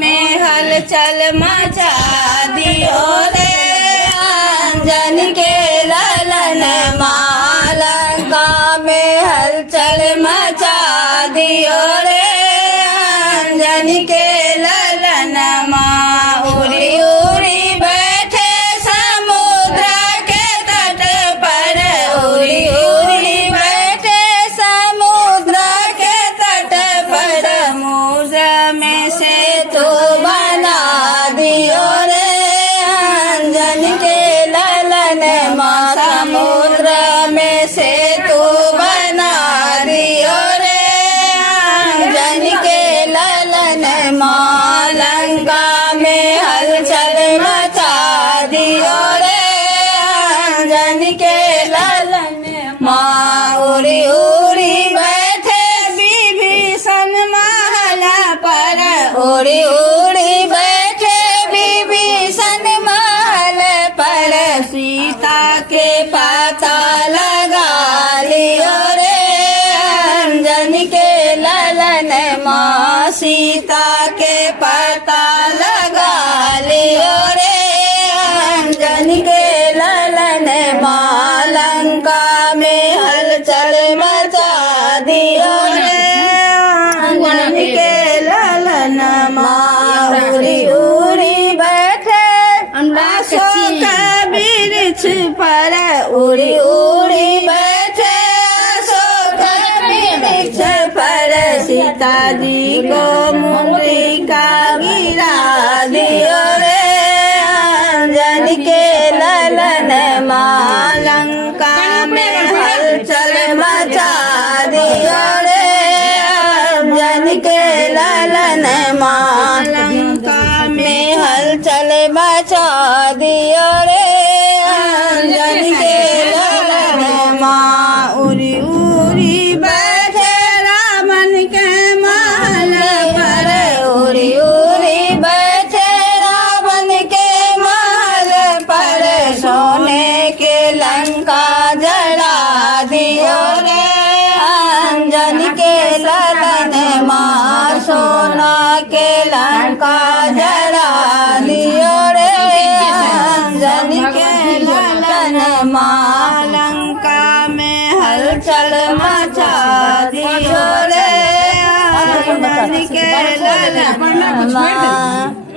में हलचल मचा दियो रे अंजन के ललन माँ लंका में हलचल मचा दियो रे अंजन के ललन माँ उड़ी उड़ी बैठे समुद्र के तट पर उड़ी उड़ी बैठे समुद्र के तट पर मुझ में से तो बना दियो रे अंजन के ललन माँ समुद्र में से तो बना दियो रे अंजन के ललन माँ लंका में हलचल मचा दियो रे अंजन के ललन माँ उड़ी उड़ी बैठे विभीषण महल पर उड़ी उड़ी बैठे विभीषण महल पर सीता के पता लगा लियो रे अंजन के ललन माँ सीता के पता लगा लियो रे अंजन के ललन माँ लंका में हलचल मचा दियो रे अंजन के ललन माँ उड़ी उड़ी बैठे अशोक वृक्ष पर उड़ी उड़ी बैठे अशोक वृक्ष पर सीता जी को मुद्रिका गिरा दियो रे अंजन के ललन माँ लंका में हलचल मचा दियो रे अंजन के ललन माँ लंका में हलचल मचा दियो रे अंजन के ललन माँ उड़ी उड़ी बैठे रावण के महल पर उड़ी उड़ी बैठे रावण के महल पर सोने के लंका जला दियो रे अंजन के ललन माँ सोना के लंका जला दियो रे अंजन के ललन माँ लंका में हलचल मचा दियो रे अंजन के ललन माँ